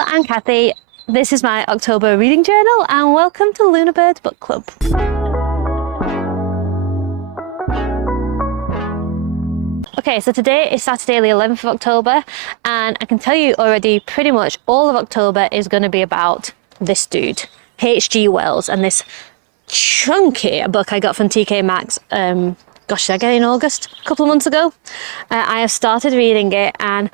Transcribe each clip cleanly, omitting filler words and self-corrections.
Hello, I'm Cathy. This is my October reading journal and welcome to Lunarbird Book Club. Okay, so today is Saturday the 11th of October and I can tell you already pretty much all of October is going to be about this dude, H.G. Wells, and this chunky book I got from TK Maxx. Gosh, did I get it in August? A couple of months ago. I have started reading it and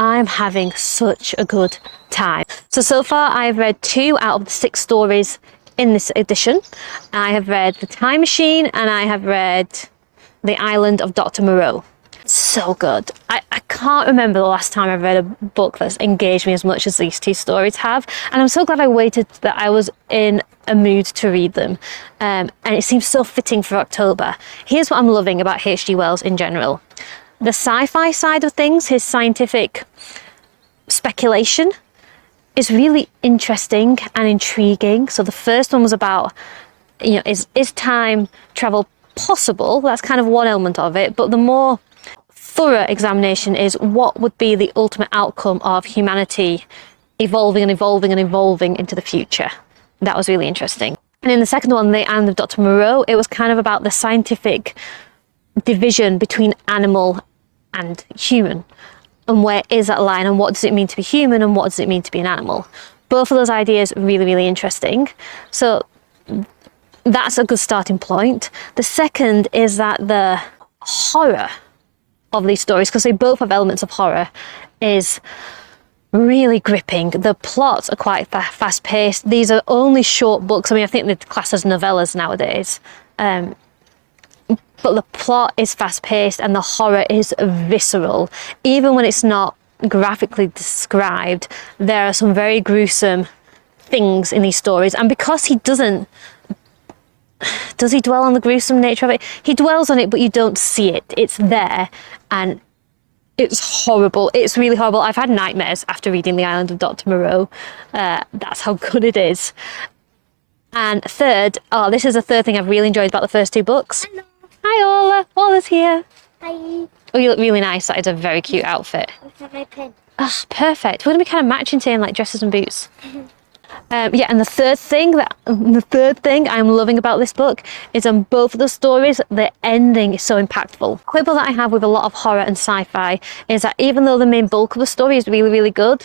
I'm having such a good time. So far I've read 2 out of the 6 stories in this edition. I have read The Time Machine and I have read The Island of Dr. Moreau. So good. I can't remember the last time I read a book that's engaged me as much as these 2 stories have, and I'm so glad I waited that I was in a mood to read them, and it seems so fitting for October. Here's what I'm loving about H.G. Wells in general. The sci-fi side of things, his scientific speculation, is really interesting and intriguing. So the first one was about, is time travel possible? That's kind of one element of it, but the more thorough examination is what would be the ultimate outcome of humanity evolving and evolving and evolving into the future. That was really interesting. And in the second one, The Island of Dr. Moreau, it was kind of about the scientific division between animal and human, and where is that line, and what does it mean to be human and what does it mean to be an animal. Both of those ideas are really, really interesting. So that's a good starting point. The second is that the horror of these stories, because they both have elements of horror, is really gripping. The plots are quite fast-paced. These are only short books. I mean, I think they're classed as novellas nowadays. But the plot is fast-paced and the horror is visceral. Even when it's not graphically described, there are some very gruesome things in these stories. And because he doesn't... Does he dwell on the gruesome nature of it? He dwells on it, but you don't see it. It's there, and it's horrible. It's really horrible. I've had nightmares after reading The Island of Dr. Moreau. That's how good it is. And third, this is the third thing I've really enjoyed about the first 2 books. Hello. Hi, Ola. Ola's here. Hi. Oh, you look really nice. That is a very cute outfit. With my pen. Ah, perfect. We're going to be kind of matching today in like dresses and boots. Yeah, and the third thing I'm loving about this book is on both of the stories, the ending is so impactful. Quibble that I have with a lot of horror and sci-fi is that even though the main bulk of the story is really, really good,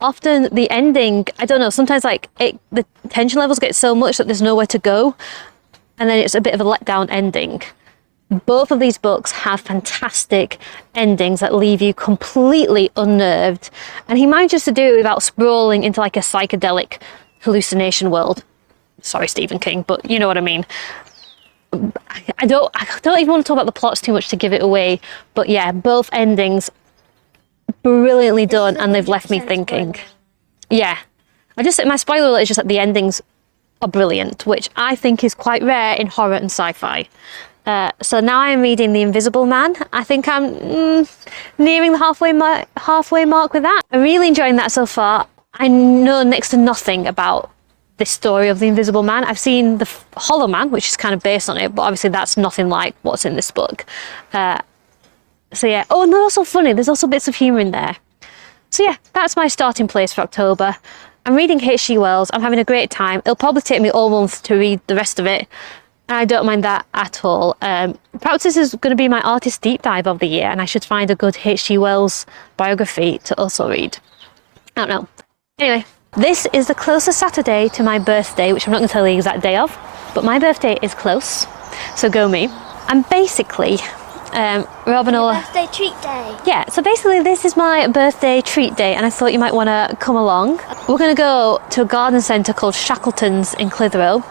often the ending, I don't know, sometimes the tension levels get so much that there's nowhere to go, and then it's a bit of a letdown ending. Both of these books have fantastic endings that leave you completely unnerved, and he manages to do it without sprawling into like a psychedelic hallucination world. Sorry, Stephen King, but you know what I mean. I don't even want to talk about the plots too much to give it away, but yeah, both endings brilliantly done, and they've left me thinking. Yeah, my spoiler alert is just that the endings are brilliant, which I think is quite rare in horror and sci-fi. So now I'm reading The Invisible Man. I think I'm nearing the halfway mark with that. I'm really enjoying that so far. I know next to nothing about this story of The Invisible Man. I've seen The Hollow Man, which is kind of based on it, but obviously that's nothing like what's in this book. So yeah, oh, and they're also funny. There's also bits of humour in there. So yeah, that's my starting place for October. I'm reading H.G. Wells. I'm having a great time. It'll probably take me all month to read the rest of it. And I don't mind that at all. Perhaps this is going to be my artist deep dive of the year, and I should find a good H.G. Wells biography to also read. I don't know. Anyway, this is the closest Saturday to my birthday, which I'm not going to tell you the exact day of, but my birthday is close, so go me. And basically, Rob and Ola... Birthday treat day. Yeah, so basically this is my birthday treat day, and I thought you might want to come along. We're going to go to a garden centre called Shackleton's in Clitheroe.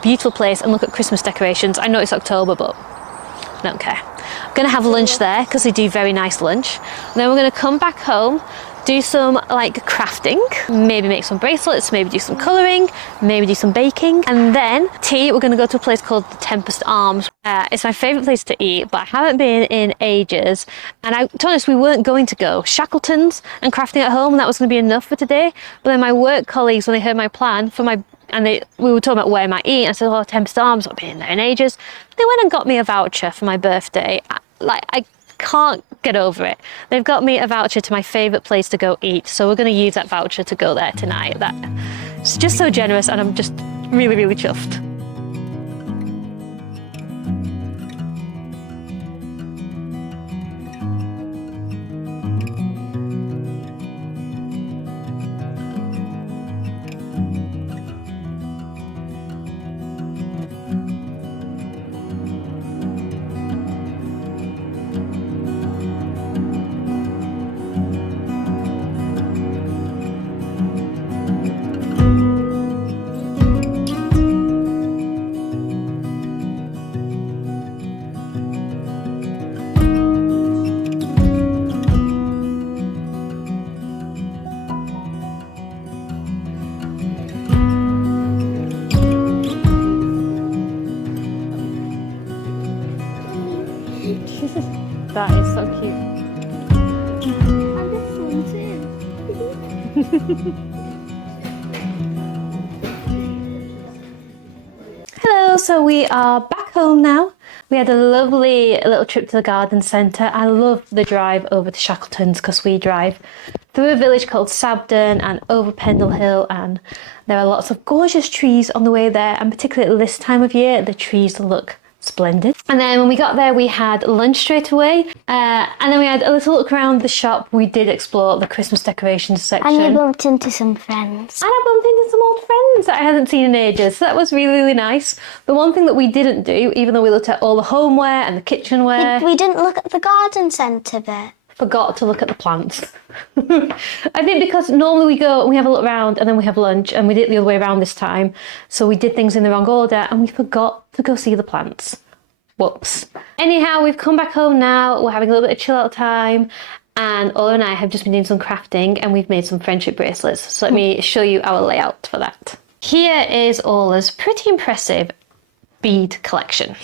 Beautiful place, and look at Christmas decorations. I know it's October, but I don't care. I'm going to have lunch there because they do very nice lunch. And then we're going to come back home, do some like crafting, maybe make some bracelets, maybe do some colouring, maybe do some baking, and then tea. We're going to go to a place called the Tempest Arms. It's my favourite place to eat, but I haven't been in ages, and to be honest, we weren't going to go. Shackleton's and crafting at home, and that was going to be enough for today. But then my work colleagues, when they heard my plan for my we were talking about where I might eat. I said, Tempest Arms, I've been in there in ages. They went and got me a voucher for my birthday. can't get over it. They've got me a voucher to my favourite place to go eat, so we're going to use that voucher to go there tonight. It's just so generous, and I'm just really, really chuffed. That is so cute. Hello, so we are back home now. We had a lovely little trip to the garden centre. I love the drive over to Shackleton's because we drive through a village called Sabden and over Pendle Hill, and there are lots of gorgeous trees on the way there, and particularly at this time of year the trees look splendid. And then when we got there we had lunch straight away, and then we had a little look around the shop. We did explore the Christmas decorations section. And you bumped into some friends. And I bumped into some old friends that I hadn't seen in ages, so that was really, really nice. The one thing that we didn't do, even though we looked at all the homeware and the kitchenware, We didn't look at the garden centre bit. forgot to look at the plants. I think because normally we go and we have a look around and then we have lunch, and we did it the other way around this time. So we did things in the wrong order and we forgot to go see the plants. Whoops. Anyhow, we've come back home now. We're having a little bit of chill out time, and Ola and I have just been doing some crafting, and we've made some friendship bracelets. So let me show you our layout for that. Here is Ola's pretty impressive bead collection.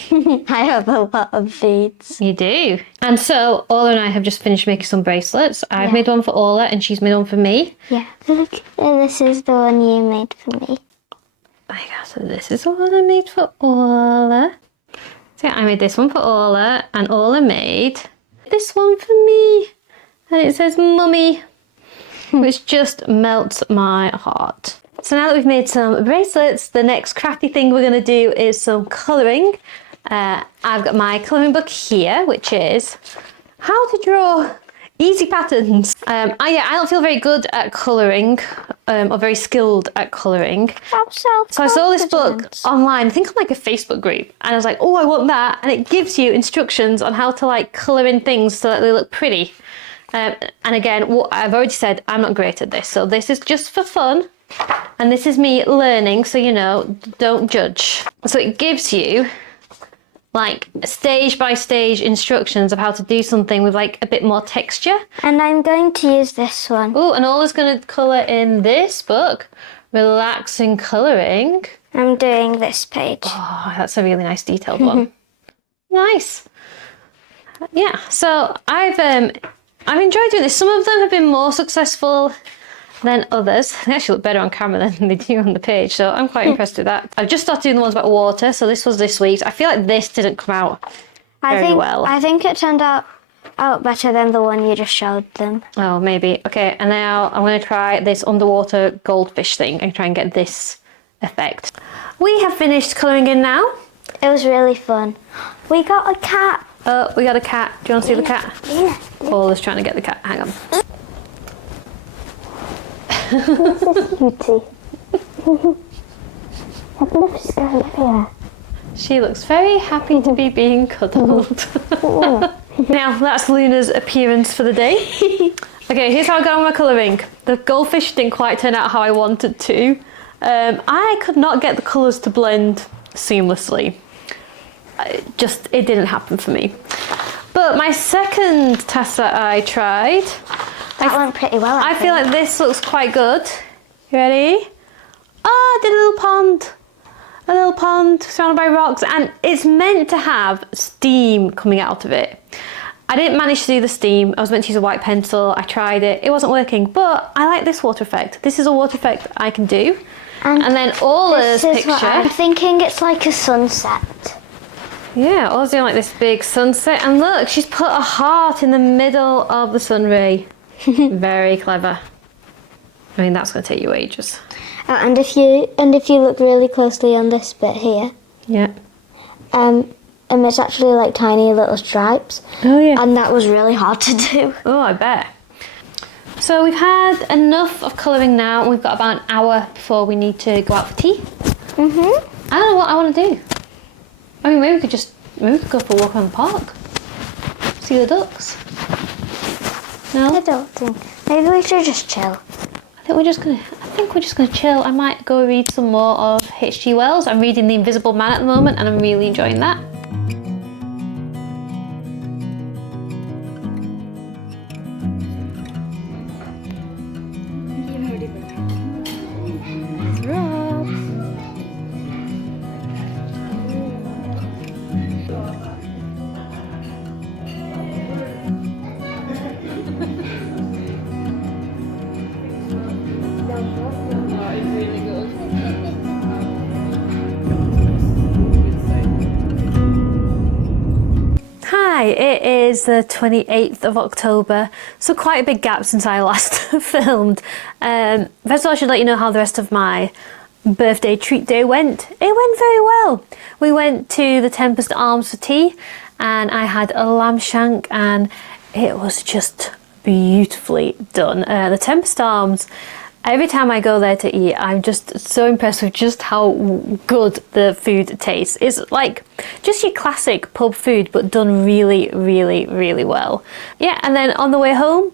I have a lot of beads. You do. And so Ola and I have just finished making some bracelets. I've made one for Ola and she's made one for me. Yeah. Look, this is the one you made for me. There you go. So this is the one I made for Ola. So I made this one for Ola, and Ola made this one for me. And it says Mummy, which just melts my heart. So now that we've made some bracelets, the next crafty thing we're going to do is some colouring. I've got my colouring book here, which is How to Draw Easy Patterns. I don't feel very good at colouring, or very skilled at colouring. So I saw this book online, I think on like a Facebook group, and I was like, oh, I want that. And it gives you instructions on how to like colour in things so that they look pretty. And again, what I've already said, I'm not great at this. So this is just for fun. And this is me learning, so you know, don't judge. So it gives you like stage by stage instructions of how to do something with like a bit more texture. And I'm going to use this one. Oh, and Ola's going to colour in this book, Relaxing Colouring. I'm doing this page. Oh, that's a really nice detailed one. Nice. Yeah, so I've enjoyed doing this. Some of them have been more successful than others. They actually look better on camera than they do on the page, so I'm quite impressed with that. I've just started doing the ones about water, so this was this week's. I feel like this didn't come out very well. I think it turned out better than the one you just showed them. Oh, maybe. Okay, and now I'm going to try this underwater goldfish thing and try and get this effect. We have finished colouring in now. It was really fun. We got a cat. Oh, we got a cat. Do you want to see the cat? Yeah. Paula's trying to get the cat. Hang on. Cutie. She looks very happy to be being cuddled. Now that's Luna's appearance for the day. Okay, here's how I got on my colouring. The goldfish didn't quite turn out how I wanted to. I could not get the colours to blend seamlessly. It didn't happen for me. But my second task that I tried, That went pretty well. I feel like this looks quite good. You ready? Oh, I did a little pond surrounded by rocks, and it's meant to have steam coming out of it. I didn't manage to do the steam. I was meant to use a white pencil. I tried it. It wasn't working, but I like this water effect. This is a water effect I can do. And then Ola's picture. I'm thinking it's like a sunset. Yeah, all doing like this big sunset. And look, she's put a heart in the middle of the sun ray. Very clever. I mean, that's going to take you ages. And if you look really closely on this bit here, Yeah. it's actually like tiny little stripes. Oh yeah. And that was really hard to do. Oh, I bet. So we've had enough of colouring now, and we've got about an hour before we need to go out for tea. Mhm. I don't know what I want to do. I mean, maybe we could go for a walk around the park. See the ducks. No? I don't think. Maybe we should just chill. I think we're just gonna chill. I might go read some more of H.G. Wells. I'm reading The Invisible Man at the moment, and I'm really enjoying that. Hi, it is the 28th of October, so quite a big gap since I last filmed. First of all, I should let you know how the rest of my birthday treat day went. It went very well. We went to the Tempest Arms for tea, and I had a lamb shank, and it was just beautifully done. The Tempest Arms, every time I go there to eat, I'm just so impressed with just how good the food tastes. It's like just your classic pub food, but done really, really, really well. Yeah, and then on the way home,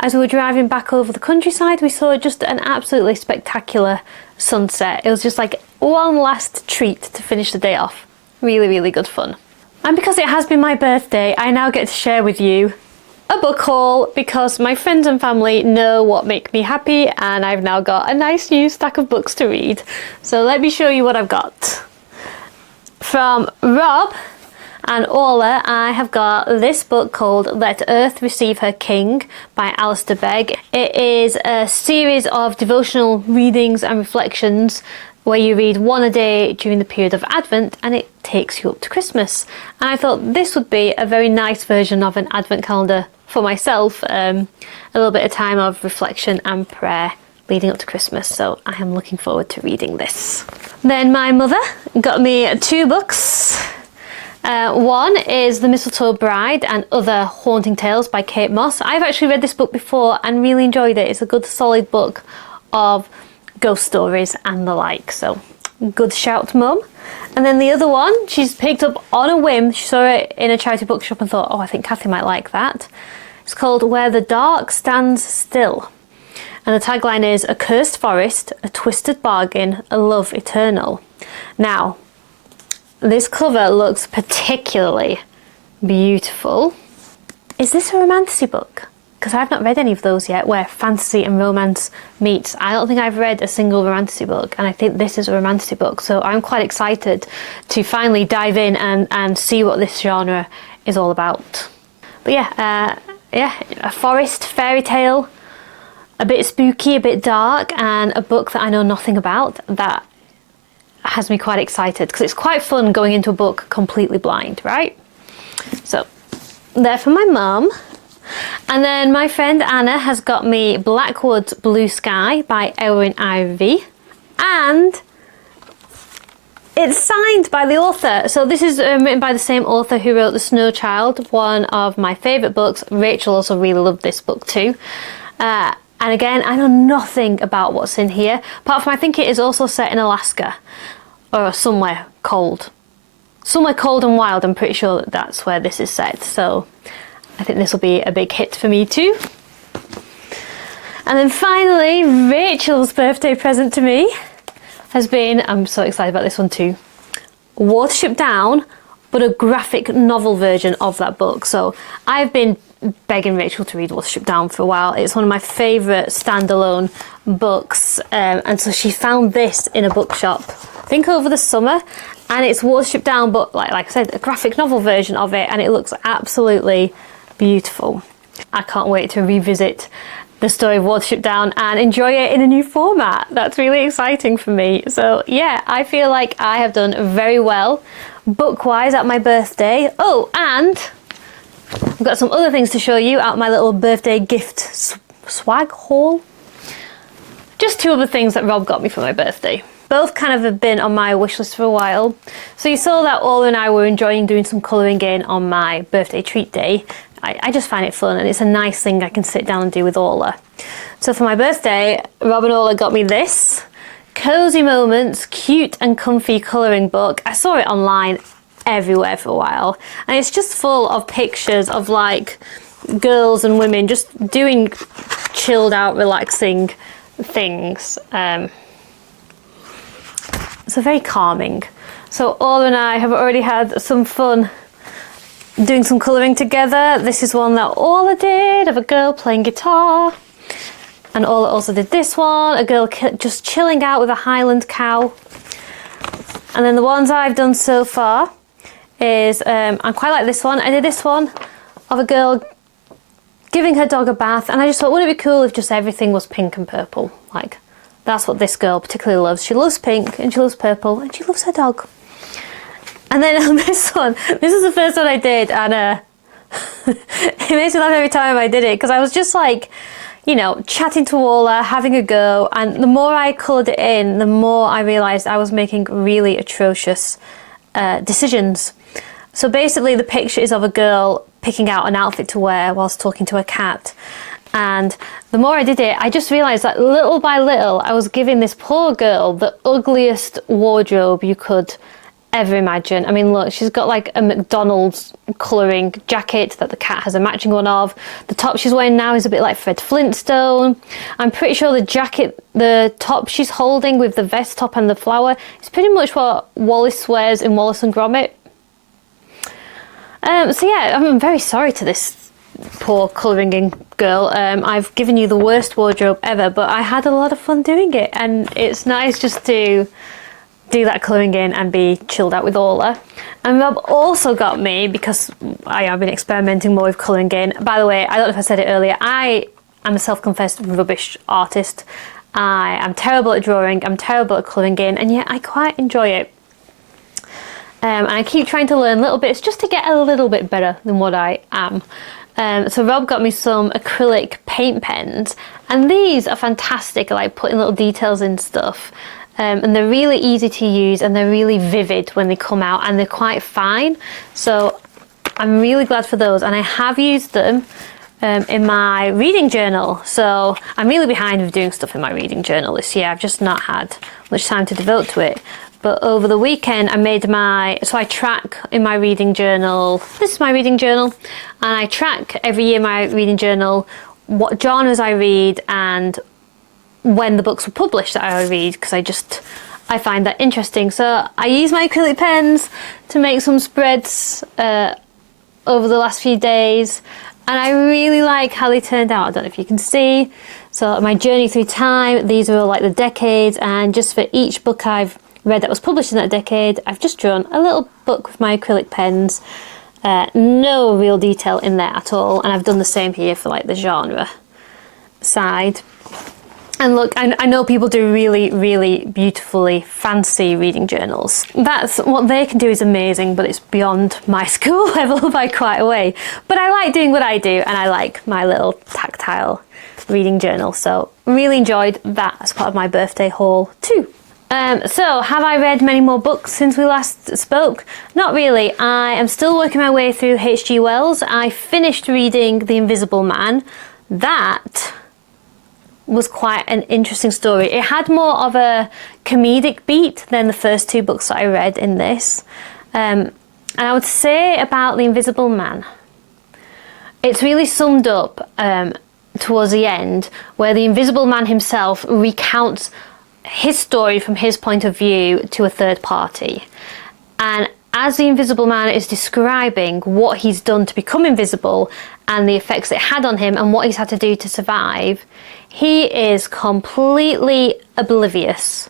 as we were driving back over the countryside, we saw just an absolutely spectacular sunset. It was just like one last treat to finish the day off. Really, really good fun. And because it has been my birthday, I now get to share with you a book haul, because my friends and family know what make me happy, and I've now got a nice new stack of books to read. So let me show you what I've got. From Rob and Orla, I have got this book called Let Earth Receive Her King by Alistair Begg. It is a series of devotional readings and reflections where you read one a day during the period of Advent, and it takes you up to Christmas. And I thought this would be a very nice version of an Advent calendar for myself, a little bit of time of reflection and prayer leading up to Christmas, so I am looking forward to reading this. Then my mother got me two books. One is The Mistletoe Bride and Other Haunting Tales by Kate Moss. I've actually read this book before and really enjoyed it. It's a good solid book of ghost stories and the like, so good shout, Mum. And then the other one she's picked up on a whim. She saw it in a charity bookshop and thought, oh, I think Cathy might like that. It's called Where the Dark Stands Still, and the tagline is A Cursed Forest, A Twisted Bargain, A Love Eternal. Now, this cover looks particularly beautiful. Is this a romantasy book? Because I've not read any of those yet where fantasy and romance meets. I don't think I've read a single romantasy book, and I think this is a romantasy book, so I'm quite excited to finally dive in and see what this genre is all about. But yeah, a forest fairy tale, a bit spooky, a bit dark, and a book that I know nothing about that has me quite excited, because it's quite fun going into a book completely blind, right? So, there for my mum. And then my friend Anna has got me Blackwood's Blue Sky by Erin Ivy, and it's signed by the author. So this is written by the same author who wrote The Snow Child, one of my favourite books. Rachel also really loved this book too. And again, I know nothing about what's in here, apart from I think it is also set in Alaska, or somewhere cold. Somewhere cold and wild, I'm pretty sure that's where this is set. So I think this will be a big hit for me too. And then finally, Rachel's birthday present to me has been, I'm so excited about this one too, Watership Down, but a graphic novel version of that book. So I've been begging Rachel to read Watership Down for a while. It's one of my favourite standalone books, and so she found this in a bookshop, I think over the summer, and it's Watership Down, but like I said, a graphic novel version of it, and it looks absolutely beautiful. I can't wait to revisit the story of Watership Down and enjoy it in a new format. That's really exciting for me. So yeah, I feel like I have done very well book-wise at my birthday. Oh, and I've got some other things to show you out my little birthday gift swag haul. Just 2 other things that Rob got me for my birthday. Both kind of have been on my wish list for a while. So you saw that Ola and I were enjoying doing some colouring in on my birthday treat day. I just find it fun, and it's a nice thing I can sit down and do with Ola. So for my birthday, Rob and Ola got me this Cozy Moments Cute and Comfy Colouring Book. I saw it online everywhere for a while, and it's just full of pictures of like girls and women just doing chilled out, relaxing things. So very calming. So Ola and I have already had some fun doing some colouring together. This is one that Ola did of a girl playing guitar, and Ola also did this one, a girl just chilling out with a Highland cow. And then the ones I've done so far is, I quite like this one. I did this one of a girl giving her dog a bath, and I just thought, wouldn't it be cool if just everything was pink and purple? Like, that's what this girl particularly loves. She loves pink, and she loves purple, and she loves her dog. And then on this one, this is the first one I did, and it makes me laugh every time I did it, because I was just like, you know, chatting to Ola, having a go, and the more I coloured it in, the more I realised I was making really atrocious decisions. So basically the picture is of a girl picking out an outfit to wear whilst talking to a cat. And the more I did it, I just realised that little by little, I was giving this poor girl the ugliest wardrobe you could ever imagine. I mean, look, she's got like a McDonald's colouring jacket that the cat has a matching one of. The top she's wearing now is a bit like Fred Flintstone. I'm pretty sure the top she's holding with the vest top and the flower is pretty much what Wallace wears in Wallace and Gromit. So yeah, I'm very sorry to this poor colouring in girl. I've given you the worst wardrobe ever, but I had a lot of fun doing it, and it's nice just to do that colouring in and be chilled out with Ola. And Rob also got me, because I have been experimenting more with colouring in. By the way, I don't know if I said it earlier, I am a self-confessed rubbish artist. I am terrible at drawing, I'm terrible at colouring in, and yet I quite enjoy it. And I keep trying to learn little bits just to get a little bit better than what I am. So Rob got me some acrylic paint pens, and these are fantastic at like putting little details in stuff. And they're really easy to use, and they're really vivid when they come out, and they're quite fine. So I'm really glad for those, and I have used them in my reading journal. So I'm really behind with doing stuff in my reading journal this year. I've just not had much time to devote to it. But over the weekend I made so I track in my reading journal, this is my reading journal, and I track every year in my reading journal what genres I read and when the books were published that I read, because I find that interesting. So I use my acrylic pens to make some spreads over the last few days, and I really like how they turned out. I don't know if you can see. So my journey through time, these are all like the decades, and just for each book I've read that was published in that decade, I've just drawn a little book with my acrylic pens. No real detail in there at all, and I've done the same here for like the genre side. And look, I know people do really, really beautifully fancy reading journals. That's what they can do is amazing, but it's beyond my skill level by quite a way. But I like doing what I do, and I like my little tactile reading journal. So really enjoyed that as part of my birthday haul too. So have I read many more books since we last spoke? Not really. I am still working my way through H.G. Wells. I finished reading The Invisible Man. That was quite an interesting story. It had more of a comedic beat than the first 2 books that I read in this. And I would say about The Invisible Man, it's really summed up towards the end, where the Invisible Man himself recounts his story from his point of view to a third party. And as the Invisible Man is describing what he's done to become invisible and the effects it had on him and what he's had to do to survive, he is completely oblivious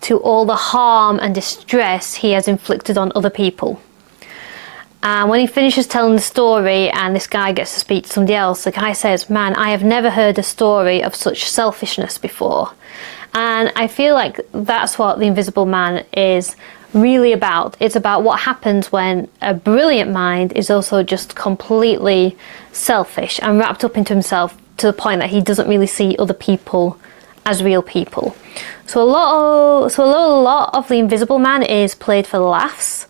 to all the harm and distress he has inflicted on other people. And when he finishes telling the story and this guy gets to speak to somebody else, the guy says, man, I have never heard a story of such selfishness before. And I feel like that's what The Invisible Man is really about. It's about what happens when a brilliant mind is also just completely selfish and wrapped up into himself to the point that he doesn't really see other people as real people. So a lot of The Invisible Man is played for laughs.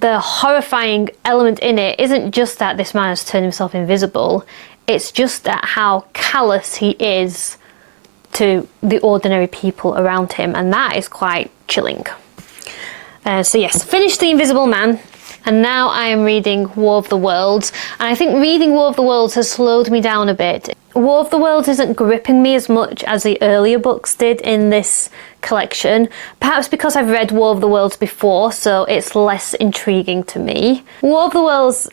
The horrifying element in it isn't just that this man has turned himself invisible, it's just that how callous he is to the ordinary people around him, and that is quite chilling. So yes, finished The Invisible Man, and now I am reading War of the Worlds, and I think reading War of the Worlds has slowed me down a bit. War of the Worlds isn't gripping me as much as the earlier books did in this collection, perhaps because I've read War of the Worlds before, so it's less intriguing to me. War of the Worlds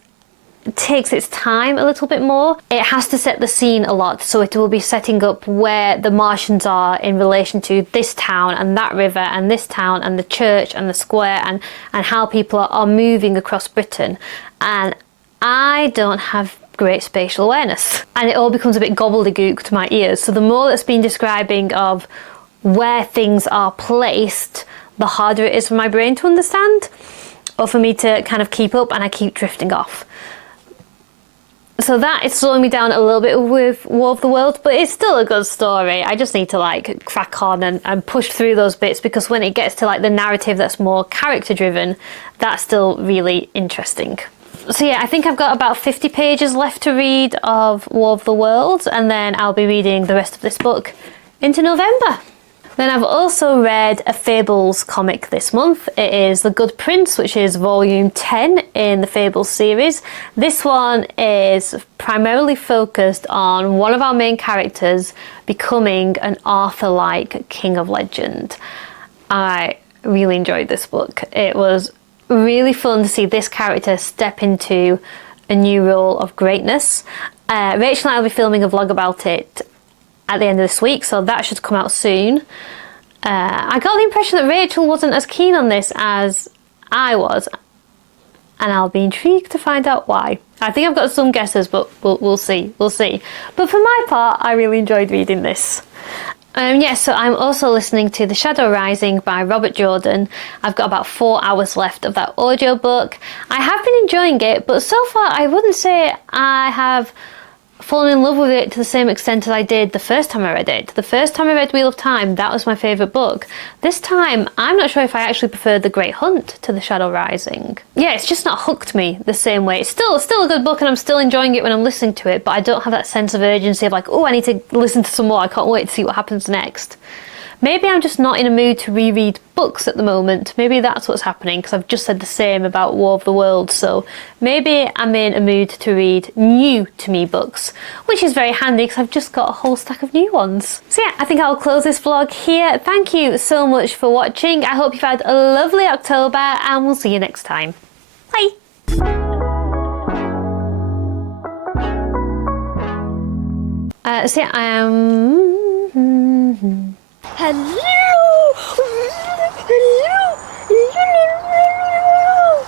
takes its time a little bit more. It has to set the scene a lot, so it will be setting up where the Martians are in relation to this town and that river and this town and the church and the square, and how people are moving across Britain. And I don't have great spatial awareness, and it all becomes a bit gobbledygook to my ears. So the more that's been describing of where things are placed, the harder it is for my brain to understand, or for me to kind of keep up, and I keep drifting off. So that is slowing me down a little bit with War of the Worlds, but it's still a good story. I just need to like crack on and push through those bits, because when it gets to like the narrative that's more character driven, that's still really interesting. So yeah, I think I've got about 50 pages left to read of War of the Worlds, and then I'll be reading the rest of this book into November. Then I've also read a Fables comic this month. It is The Good Prince, which is volume 10 in the Fables series. This one is primarily focused on one of our main characters becoming an Arthur-like king of legend. I really enjoyed this book. It was really fun to see this character step into a new role of greatness. Rachel and I will be filming a vlog about it at the end of this week, so that should come out soon. I got the impression that Rachel wasn't as keen on this as I was, and I'll be intrigued to find out why. I think I've got some guesses, but we'll see. But for my part, I really enjoyed reading this. So I'm also listening to The Shadow Rising by Robert Jordan. I've got about 4 hours left of that audiobook. I have been enjoying it, but so far I wouldn't say I have fallen in love with it to the same extent as I did the first time I read it. The first time I read Wheel of Time, that was my favourite book. This time, I'm not sure if I actually preferred The Great Hunt to The Shadow Rising. Yeah, it's just not hooked me the same way. It's still a good book, and I'm still enjoying it when I'm listening to it, but I don't have that sense of urgency of like, oh, I need to listen to some more, I can't wait to see what happens next. Maybe I'm just not in a mood to reread books at the moment. Maybe that's what's happening, because I've just said the same about War of the Worlds. So maybe I'm in a mood to read new to me books, which is very handy because I've just got a whole stack of new ones. So yeah, I think I'll close this vlog here. Thank you so much for watching. I hope you've had a lovely October, and we'll see you next time. Bye! So yeah, I am... Hello! Hello!